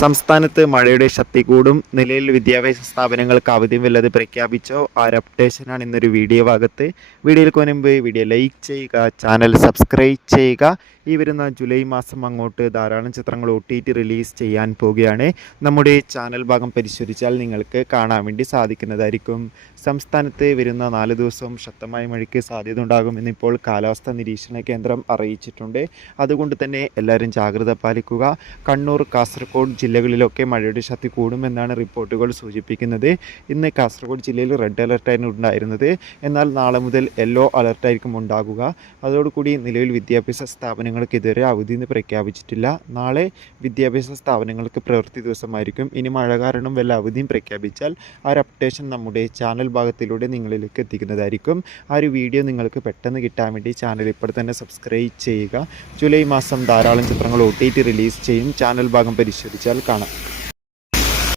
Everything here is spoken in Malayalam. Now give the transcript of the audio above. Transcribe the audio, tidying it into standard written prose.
സംസ്ഥാനത്ത് മഴയുടെ ശക്തി കൂടും. നിലവിൽ വിദ്യാഭ്യാസ സ്ഥാപനങ്ങൾക്ക് അവധി വല്ലത് പ്രഖ്യാപിച്ചോ? ആ ഒരു അപ്ഡേഷനാണ് ഇന്നൊരു വീഡിയോ ഭാഗത്ത്. വീഡിയോയിൽ മുൻപ് വീഡിയോ ലൈക്ക് ചെയ്യുക, ചാനൽ സബ്സ്ക്രൈബ് ചെയ്യുക. ഈ വരുന്ന ജൂലൈ മാസം അങ്ങോട്ട് ധാരാളം ചിത്രങ്ങൾ OTT റിലീസ് ചെയ്യാൻ പോവുകയാണ്. നമ്മുടെ ചാനൽ ഭാഗം പരിശോധിച്ചാൽ നിങ്ങൾക്ക് കാണാൻ വേണ്ടി സാധിക്കുന്നതായിരിക്കും. സംസ്ഥാനത്ത് വരുന്ന 4 ദിവസവും ശക്തമായ മഴയ്ക്ക് സാധ്യത ഉണ്ടാകുമെന്ന് ഇപ്പോൾ കാലാവസ്ഥാ നിരീക്ഷണ കേന്ദ്രം അറിയിച്ചിട്ടുണ്ട്. അതുകൊണ്ട് തന്നെ എല്ലാവരും ജാഗ്രത പാലിക്കുക. കണ്ണൂർ, കാസർഗോഡ് ജില്ലകളിലൊക്കെ മഴയുടെ ശക്തി കൂടുമെന്നാണ് റിപ്പോർട്ടുകൾ സൂചിപ്പിക്കുന്നത്. ഇന്ന് കാസർഗോഡ് ജില്ലയിൽ റെഡ് അലർട്ടായിരുന്നു ഉണ്ടായിരുന്നത്. എന്നാൽ നാളെ മുതൽ യെല്ലോ അലർട്ടായിരിക്കും ഉണ്ടാകുക. അതോടുകൂടി നിലവിൽ വിദ്യാഭ്യാസ സ്ഥാപനങ്ങൾക്കെതിരെ അവധി പ്രഖ്യാപിച്ചിട്ടില്ല. നാളെ വിദ്യാഭ്യാസ സ്ഥാപനങ്ങൾക്ക് പ്രവൃത്തി ദിവസമായിരിക്കും. ഇനി മഴ കാരണം വല്ല അവധിയും പ്രഖ്യാപിച്ചാൽ ആ ഒരു അപ്ഡേഷൻ നമ്മുടെ ചാനൽ ഭാഗത്തിലൂടെ നിങ്ങളിലേക്ക് എത്തിക്കുന്നതായിരിക്കും. ആ ഒരു വീഡിയോ നിങ്ങൾക്ക് പെട്ടെന്ന് കിട്ടാൻ വേണ്ടി ചാനൽ ഇപ്പോൾ തന്നെ സബ്സ്ക്രൈബ് ചെയ്യുക. ജൂലൈ മാസം ധാരാളം ചിത്രങ്ങൾ OTT റിലീസ് ചെയ്യും. ചാനൽ ഭാഗം പരിശോധിച്ചാൽ കാണാം.